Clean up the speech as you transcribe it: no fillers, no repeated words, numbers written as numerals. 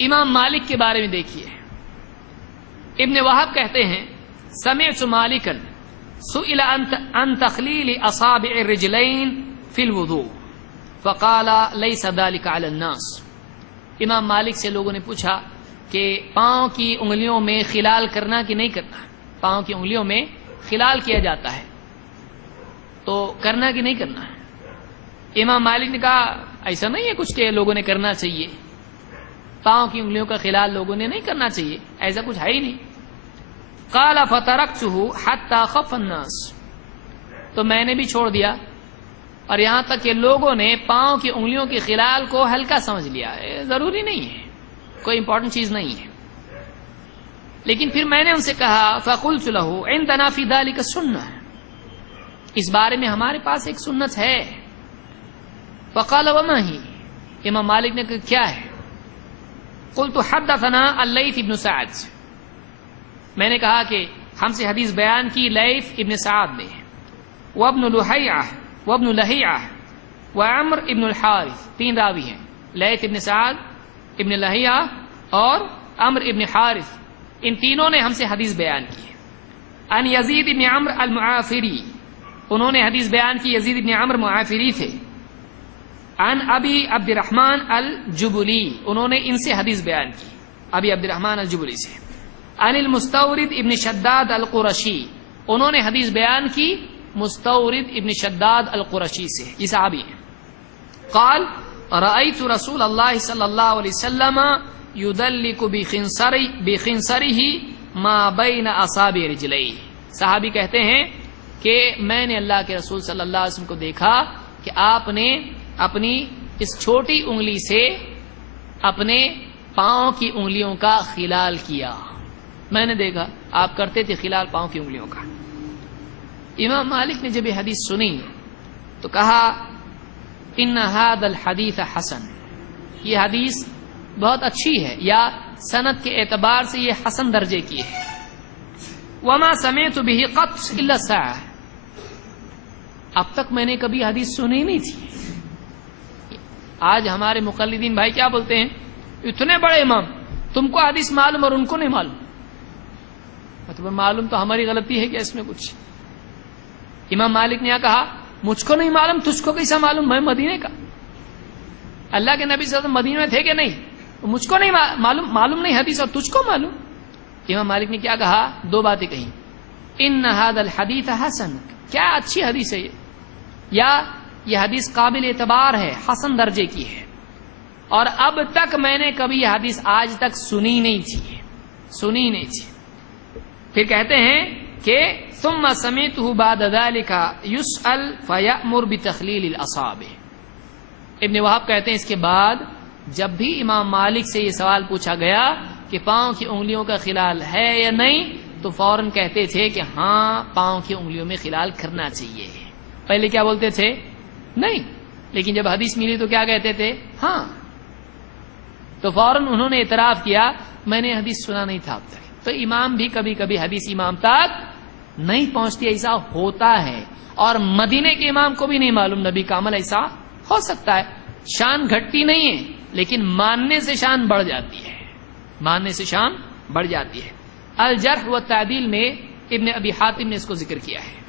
امام مالک کے بارے میں دیکھیے، ابن وہب کہتے ہیں سمعت مالکا سئل عن تخلیل اصابع الرجلین فی الوضوء فقال لیس ذلک علی الناس۔ امام مالک سے لوگوں نے پوچھا کہ پاؤں کی انگلیوں میں خلال کرنا کہ نہیں کرنا، پاؤں کی انگلیوں میں خلال کیا جاتا ہے تو کرنا کہ نہیں کرنا ہے؟ امام مالک نے کہا ایسا نہیں ہے کچھ کہ لوگوں نے کرنا چاہیے، پاؤں کی انگلیوں کا خلال لوگوں نے نہیں کرنا چاہیے، ایسا کچھ ہے ہی نہیں۔ قال فترکته حتى خف الناس، تو میں نے بھی چھوڑ دیا اور یہاں تک کہ لوگوں نے پاؤں کی انگلیوں کے خلال کو ہلکا سمجھ لیا، ضروری نہیں ہے، کوئی امپورٹنٹ چیز نہیں ہے۔ لیکن پھر میں نے ان سے کہا فقلت له عندنا في ذلك السنة، اس بارے میں ہمارے پاس ایک سنت ہے۔ فقال وما هي، امام مالک نے کہا کیا ہے؟ قلت حدثنا الليث بن سعد، میں نے کہا کہ ہم سے حدیث بیان کی لیث ابن سعد نے، وابن لہیعہ وابن لہیعہ وعمر ابن الحارث، تین راوی ہیں، لیث ابن سعد، ابن لہیعہ اور عمر ابن حارث، ان تینوں نے ہم سے حدیث بیان کی۔ عن یزید ابن عمر المعافری، انہوں نے حدیث بیان کی، یزید ابن عمر معافری تھے۔ عن ابی عبد الرحمن الجبلی، انہوں نے ان سے حدیث بیان کی، ابی عبد الرحمن الجبلی سے۔ عن المستورد ابن شداد القرشی، انہوں نے حدیث بیان کی مستورد ابن شداد القرشی سے، یہ صحابی ہیں۔ قال رأيت رسول اللہ صلی اللہ علیہ وسلم يدلك بخنصره ما بين اصابع رجليه، صحابی کہتے ہیں کہ میں نے اللہ کے رسول صلی اللہ علیہ وسلم کو دیکھا کہ آپ نے اپنی اس چھوٹی انگلی سے اپنے پاؤں کی انگلیوں کا خلال کیا، میں نے دیکھا آپ کرتے تھے خلال پاؤں کی انگلیوں کا۔ امام مالک نے جب یہ حدیث سنی تو کہا ان هذا الحدیث حسن، یہ حدیث بہت اچھی ہے یا سند کے اعتبار سے یہ حسن درجے کی ہے۔ وما سمعت به قط الا الساعة، اب تک میں نے کبھی حدیث سنی نہیں تھی۔ آج ہمارے مقلدین بھائی کیا بولتے ہیں، اتنے بڑے امام تم کو حدیث معلوم اور ان کو نہیں معلوم، مطلب معلوم تو ہماری غلطی ہے کہ اس میں کچھ۔ امام مالک نے کہا مجھ کو نہیں معلوم، تجھ کو کیسا معلوم، میں مدینے کا، اللہ کے نبی صلی اللہ علیہ وسلم مدینے میں تھے کہ نہیں، مجھ کو نہیں معلوم نہیں حدیث اور تجھ کو معلوم۔ امام مالک نے کیا کہا، دو باتیں کہیں، ان هذا الحدیث حسن، کیا اچھی حدیث ہے یا یہ حدیث قابل اعتبار ہے، حسن درجے کی ہے، اور اب تک میں نے کبھی یہ حدیث آج تک سنی نہیں تھی۔ پھر کہتے ہیں کہ ثم سمعته بعد ذلك يسأل فيأمر بتخليل الاصابع، ابن وہب کہتے ہیں اس کے بعد جب بھی امام مالک سے یہ سوال پوچھا گیا کہ پاؤں کی انگلیوں کا خلال ہے یا نہیں تو فوراً کہتے تھے کہ ہاں پاؤں کی انگلیوں میں خلال کرنا چاہیے۔ پہلے کیا بولتے تھے، نہیں، لیکن جب حدیث ملی تو کیا کہتے تھے، ہاں۔ تو فوراً انہوں نے اعتراف کیا میں نے حدیث سنا نہیں تھا اب تک۔ تو امام بھی کبھی کبھی حدیث امام تک نہیں پہنچتی، ایسا ہوتا ہے، اور مدینے کے امام کو بھی نہیں معلوم نبی کا عمل ایسا ہو سکتا ہے۔ شان گھٹتی نہیں ہے لیکن ماننے سے شان بڑھ جاتی ہے، الجرح و تعدیل میں ابن ابی حاتم نے اس کو ذکر کیا ہے۔